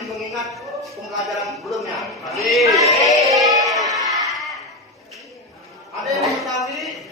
masih mengingat pembelajaran sebelumnya? Ada yang mengetahui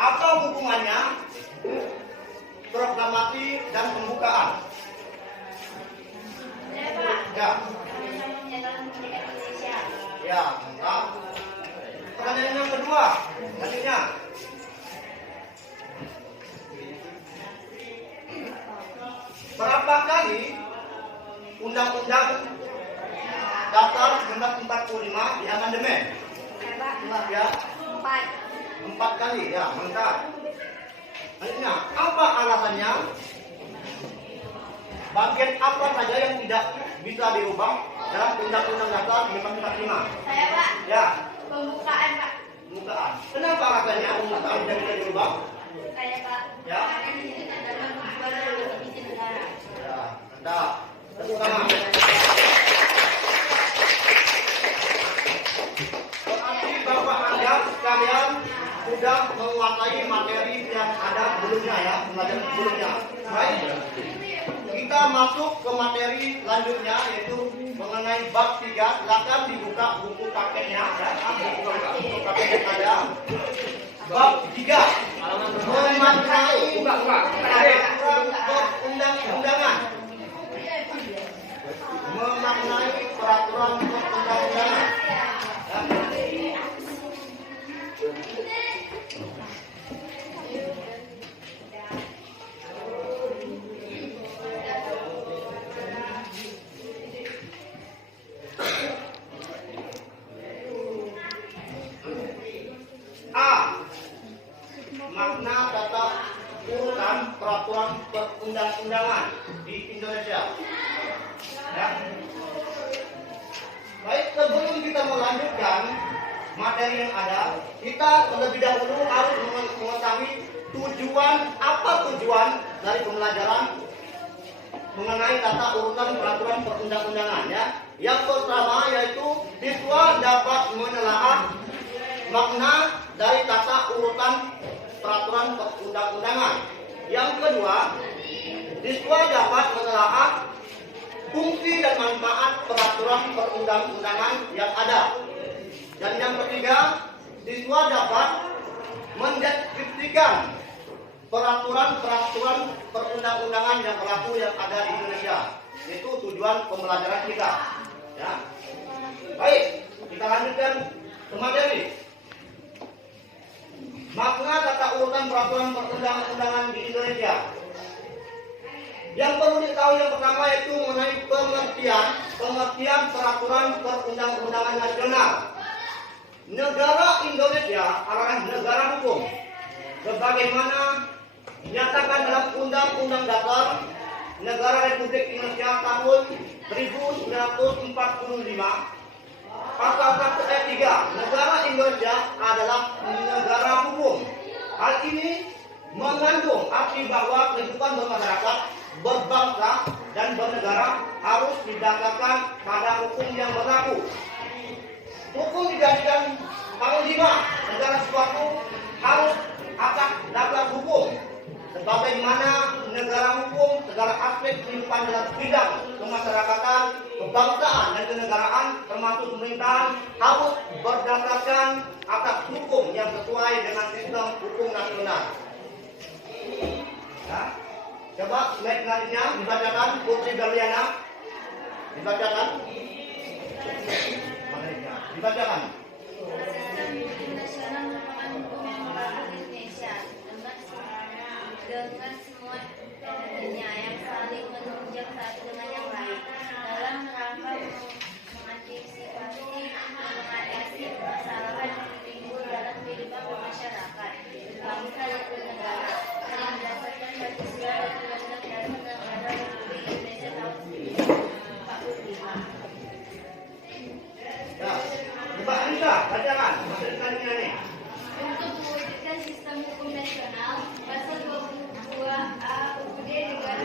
apa hubungannya proklamasi dan pembukaan? Ya. Ya, mantap. Pertanyaan yang kedua, selanjutnya. Berapa kali Undang-Undang Dasar 1945 diamandemen? Ya. 4 kali, ya, mantap. Selanjutnya, apa alasannya? Bagian apa saja yang tidak bisa dirubah dalam Undang-Undang Dasar 1945? Saya, Pak. Ya. Pembukaan, Pak. Pembukaan. Kenapa alasannya pembukaan tidak bisa dirubah? Saya, Pak. Ya. Karena di sini adalah tujuan dari izin negara. Ya, mantap. Tepuk tangan. Berarti Bapak Anda sekalian sudah menguasai materi yang ada sebelumnya ya, pembelajaran sebelumnya. Baik. Kita masuk ke materi selanjutnya yaitu mengenai bab 3. Silakan dibuka buku paketnya ya. Buku paketnya ada. Bab 3. Memaknai peraturan perundang-undangan. Memaknai peraturan perundang-undangan. Makna tata urutan peraturan perundang-undangan di Indonesia. Ya. Baik, sebelum kita melanjutkan materi yang ada, kita terlebih dahulu harus mengetahui tujuan dari pembelajaran mengenai tata urutan peraturan perundang-undangan ya. Yang pertama yaitu siswa dapat menelaah makna dari tata urutan peraturan perundang-undangan. Yang kedua, siswa dapat menelaah fungsi dan manfaat peraturan perundang-undangan yang ada. Dan yang ketiga, siswa dapat mendeskripsikan peraturan-peraturan perundang-undangan yang berlaku yang ada di Indonesia. Itu tujuan pembelajaran kita. Ya. Baik, kita lanjutkan ke materi. Makna tata urutan peraturan perundang-undangan di Indonesia. Yang perlu diketahui yang pertama yaitu mengenai pengertian peraturan perundang-undangan nasional. Negara Indonesia adalah negara hukum, sebagaimana dinyatakan dalam Undang-Undang Dasar Negara Republik Indonesia tahun 1945. Pasal 1 ayat 3, negara Indonesia adalah negara hukum. Hal ini mengandung arti bahwa kehidupan bermasyarakat, berbangsa, dan bernegara harus didasarkan pada hukum yang berlaku. Hukum dijadikan panglima negara sesuatu harus atas dasar hukum. Sebagaimana negara hukum, segala aspek kehidupan dalam bidang kemasyarakatan, kebangsaan dan kenegaraan termasuk pemerintahan harus berdasarkan atas hukum yang sesuai dengan sistem hukum nasional. Ya. Coba slide selanjutnya dibacakan Putri Berliana. Dibacakan. Dibacakan. Sistem hukum nasional merupakan hukum yang berlaku di Indonesia dengan semua elemennya yang saling menunjang satu dengan yang lain dalam rangka mengantisipasi permasalahan yang timbul dalam kehidupan masyarakat, bangsa dan negara yang berdasarkan Pancasila dan Undang-Undang Dasar Negara Republik Indonesia tahun 1945. Ya, Mbak Anissa, bacakan materi selanjutnya nih. Untuk mewujudkan sistem hukum nasional, Pasal 22A UUD Negara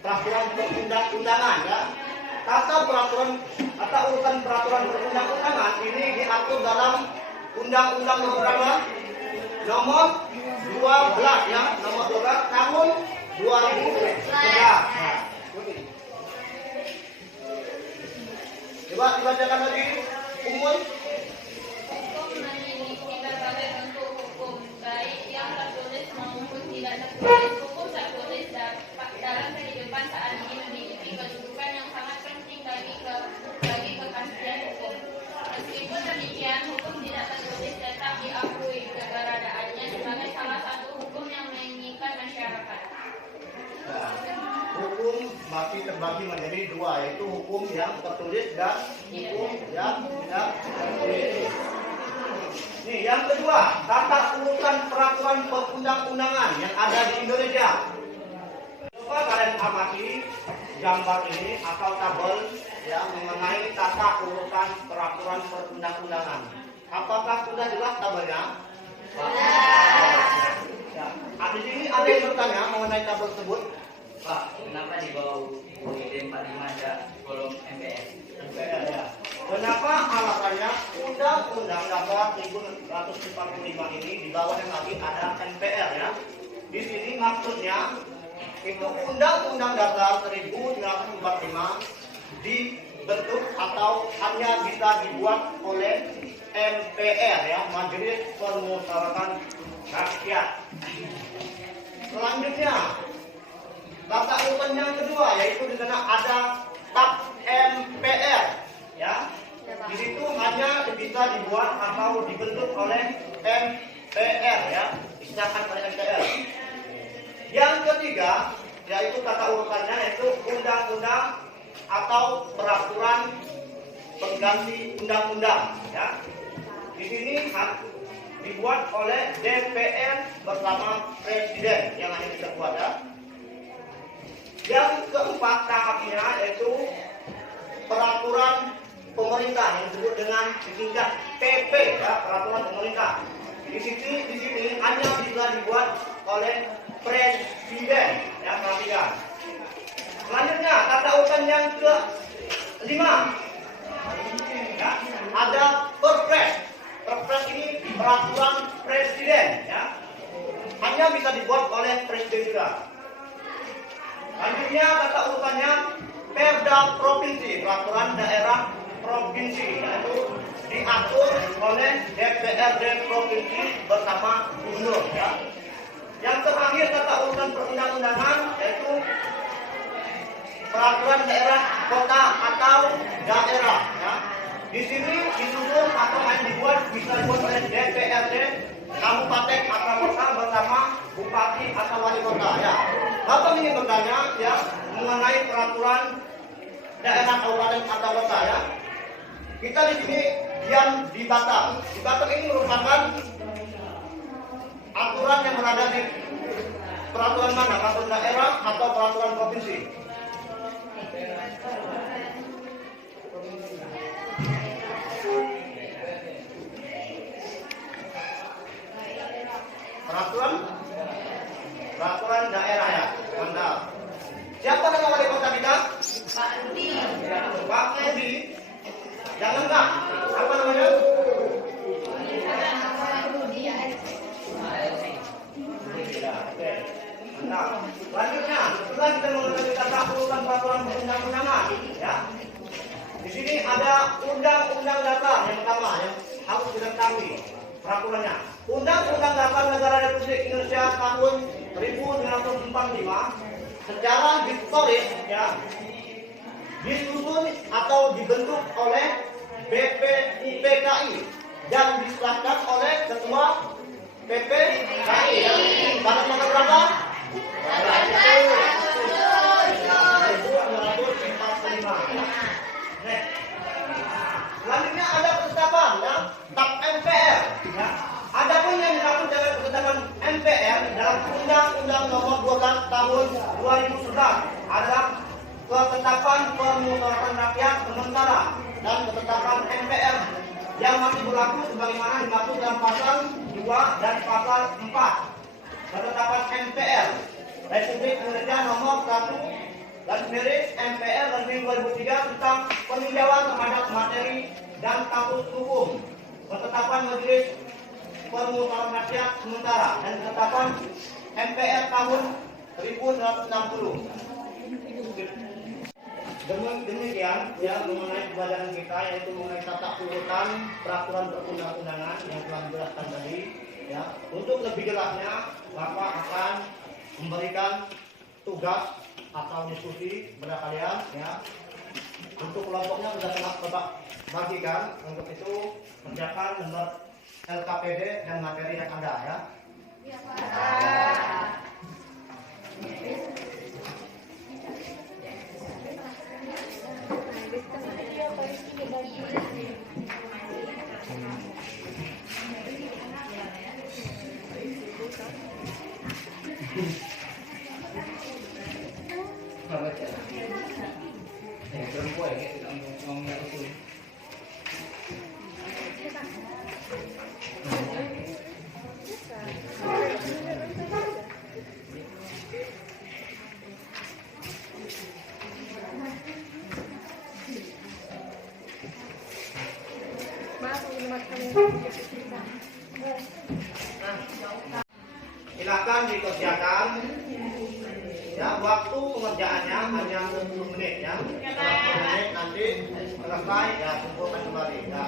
peraturan perundang-undangan ya. Kata urutan peraturan perundang-undangan ini diatur dalam Undang-Undang nomor berapa? Nomor 12 ya, nomor 12 tahun 2011. Coba dibacakan lagi umum. Hukum memiliki berbagai bentuk hukum, baik yang tertulis maupun tidak tertulis. Hukum tertulis dalam kehidupan saat ini memiliki kedudukan yang sangat penting bagi kepastian hukum. Meskipun demikian, hukum tidak tertulis tetap diakui keberadaannya sebagai salah satu hukum yang mengikat masyarakat. Hukum masih terbagi menjadi dua, yaitu hukum yang tertulis dan hukum yang tidak tertulis. Nih, yang kedua, tata urutan peraturan perundang-undangan yang ada di Indonesia. Coba kalian amati gambar ini atau tabel yang mengenai tata urutan peraturan perundang-undangan. Apakah sudah jelas tabelnya? Ya. Di sini ada yang bertanya mengenai tabel tersebut. Pak, kenapa di bawah UUD 45 ada kolom MPR? MPR ya. Kenapa alasannya Undang-Undang Dasar 1945 ini di bawahnya lagi ada MPR ya. Di sini maksudnya itu Undang-Undang Dasar 1945 dibentuk atau hanya bisa dibuat oleh MPR ya, Majelis Permusyawaratan Rakyat. Selanjutnya tata urutan yang kedua yaitu di sana ada TAP MPR ya. Di situ hanya bisa dibuat atau dibentuk oleh MPR ya, disahkan oleh MPR. Yang ketiga yaitu tata urutannya yaitu undang-undang atau peraturan pengganti undang-undang ya. Di sini dibuat oleh DPR bersama Presiden yang hanya bisa buat ya. Yang keempat tahapnya yaitu peraturan pemerintah yang disebut dengan tingkat PP ya, peraturan pemerintah. Di sini hanya bisa dibuat oleh Presiden ya, perhatikan. Selanjutnya tata urutan yang kelima ya, ada Perpres. Perpres ini peraturan Presiden ya, hanya bisa dibuat oleh Presiden juga. Selanjutnya tata urutannya Perda Provinsi, peraturan daerah provinsi, yaitu diatur oleh DPRD provinsi bersama gubernur ya. Yang terakhir tata urutan perundang-undangan yaitu peraturan daerah kota atau daerah ya. Di sini disusun atau hanya dibuat bisa dibuat oleh DPRD kabupaten atau kota bersama bupati atau wali kota ya. Bapak ingin bertanya ya mengenai peraturan daerah kabupaten atau kota ya. Kita di sini yang di Batam. Di Batam ini merupakan aturan yang berada di peraturan mana? Peraturan daerah atau peraturan provinsi? Peraturan daerah ya. Mantap. Siapa nama wali kota kita? Pak Rudi. Pak Rudi. Yang lengkap. Apa namanya? Ya, oke. Mantap. Selanjutnya, setelah kita mengenai tata urutan peraturan perundang-undangan, ya. Di sini ada Undang-Undang Dasar yang pertama yang harus kita ketahui peraturannya. Undang-Undang Dasar Negara Republik Indonesia tahun 1945 secara historis ya disusun atau dibentuk oleh BPUPKI yang disahkan oleh Ketua PPKI ya. Pada tanggal berapa? 1945. Selanjutnya ada ketetapan ya, TAP MPR ya. Adapun yang dimaksud dengan ketetapan MPR dalam Undang-Undang Nomor 12 Tahun 2011 adalah ketetapan permusyawaratan rakyat sementara dan ketetapan MPR yang masih berlaku sebagaimana dimaksud dalam pasal 2 dan pasal 4. Ketetapan MPR Republik Indonesia Nomor 1 garis miring MPR garis miring 2003 tentang peninjauan terhadap materi dan status hukum, ketetapan Majelis Permusyawaratan Rakyat sementara dan ketetapan MPR tahun 1960. Demikian ya mengenai pembelajaran kita, yaitu mengenai tata urutan peraturan perundang-undangan yang telah dijelaskan tadi ya. Untuk lebih jelasnya Bapak akan memberikan tugas atau diskusi kepada kalian ya. Untuk kelompoknya sudah telah Bapak bagikan, untuk itu kerjakan nomor LKPD dan materi yang ada ya. Silakan dikerjakan ya, waktu pengerjaannya hanya 10 menit ya. Setelah 10 menit nanti selesai ya, kumpulkan kembali ya.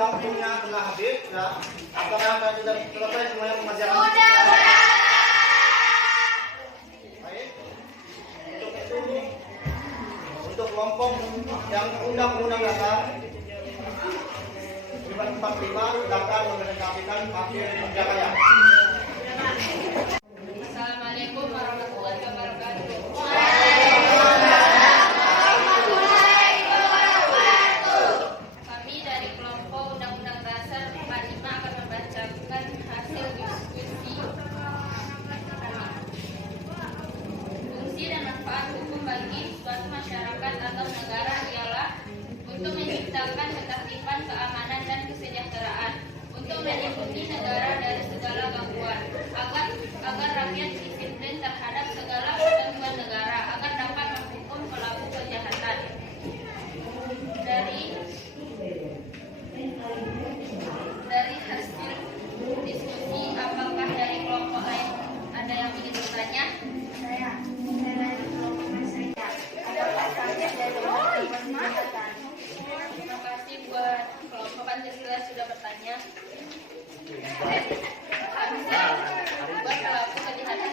Waktunya telah habis ya. Apakah sudah selesai semuanya pengajaran? Baik. Untuk kelompok yang undang-undang dasar 45 silakan mempresentasikan hasil kerja. Assalamualaikum warahmatullahi wabarakatuh. Kami dari kelompok Undang-Undang Dasar 45 akan membacakan hasil diskusi kami. Fungsi dan manfaat hukum bagi suatu masyarakat atau negara ialah untuk menciptakan ketertiban, keamanan, dan kesejahteraan, untuk melindungi negara dari segala gangguan, agar rakyat disiplin terhadap segala ketentuan negara, agar dapat menghukum pelaku kejahatan. Dari hasil diskusi, apakah dari kelompok lain ada yang ingin bertanya? Terima kasih buat kelompok Pancasila sudah bertanya. Buat pelaku kejahatan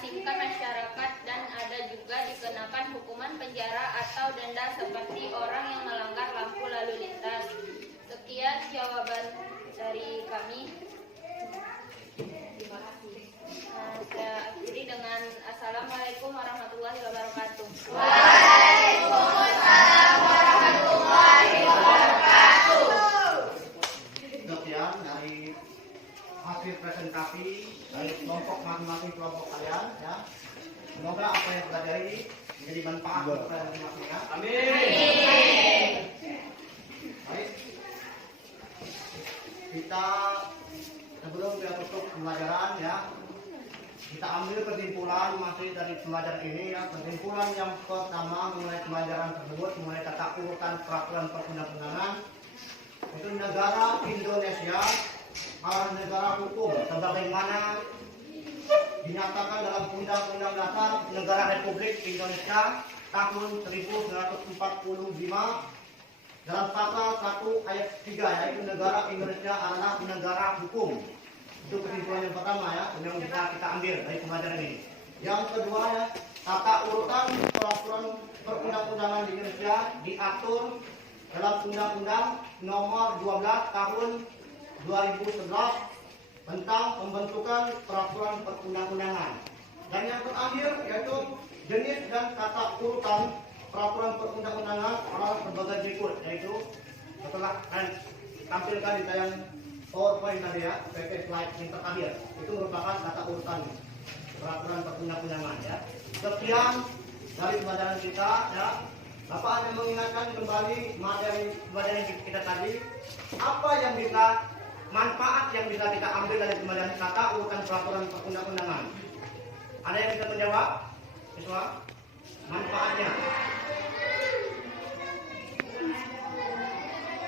mengasingkan masyarakat dan ada juga dikenakan hukuman penjara atau denda seperti orang yang melanggar lampu lalu lintas. Sekian jawaban dari kami. Terima kasih. Saya akhiri dengan Assalamualaikum warahmatullahi wabarakatuh. Waalaikumsalam warahmatullahi wabarakatuh. Sekian dari hasil presentasi dari kelompok masing-masing kelompok kalian ya. Semoga apa yang pelajari menjadi manfaat untuk kalian masing-masing ya. Amin. Baik. Kita sebelum kita tutup pembelajaran ya, kita ambil kesimpulan masih dari pembelajaran ini ya. Kesimpulan yang pertama mengenai pembelajaran tersebut mengenai tata urutan peraturan perundang-undangan itu negara Indonesia adalah negara hukum sebagaimana dinyatakan dalam Undang-Undang Dasar Negara Republik Indonesia tahun 1945 dalam pasal 1 ayat 3 yaitu negara Indonesia adalah negara hukum. Itu kesimpulan yang pertama ya yang bisa kita ambil dari pembelajaran ini. Yang kedua ya, tata urutan peraturan perundang-undangan di Indonesia diatur dalam Undang-Undang Nomor 12 Tahun 2011 tentang pembentukan peraturan perundang-undangan. Dan yang terakhir yaitu jenis dan tata urutan peraturan perundang-undangan adalah sebagai berikut, yaitu setelah tampilkan di tayang PowerPoint tadi ya, PP slide yang terakhir itu merupakan tata urutan peraturan perundang-undangan ya. Sekian dari pembelajaran kita ya. Bapak hanya mengingatkan kembali materi kita tadi, apa yang bisa manfaat yang bisa kita ambil dari pembelajaran tata urutan peraturan perundang-undangan. Ada yang bisa menjawab? Siswa? Manfaatnya.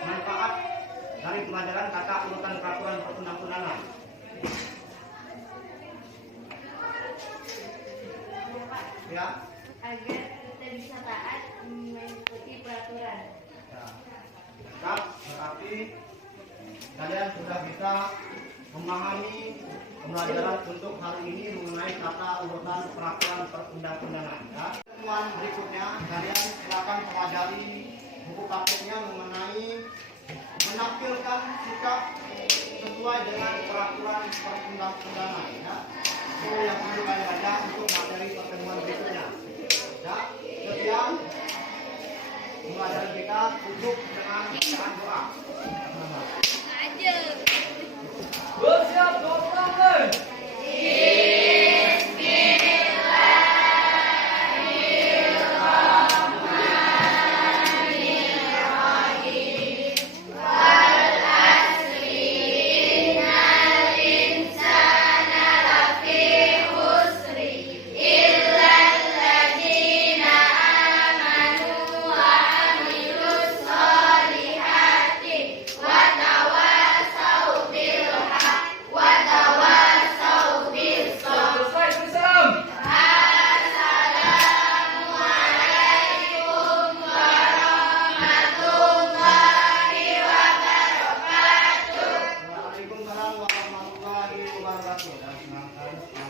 Manfaat dari pembelajaran tata urutan peraturan perundang-undangan. Ya. Agar kita bisa taat mengikuti peraturan. Ya. Tetap, berarti kalian sudah bisa memahami pembelajaran untuk hari ini mengenai tata urutan peraturan perundang-undangan. Ya. Pertemuan berikutnya kalian silakan pelajari buku prakteknya mengenai menampilkan sikap sesuai dengan peraturan perundang-undangan. Ya. Itu yang perlu kalian baca untuk materi pertemuan berikutnya. Ya, sekian pembelajaran kita tutup dengan bacaan doa. Aja. Bersiap, doa. Waalaikumsalam warahmatullahi wabarakatuh.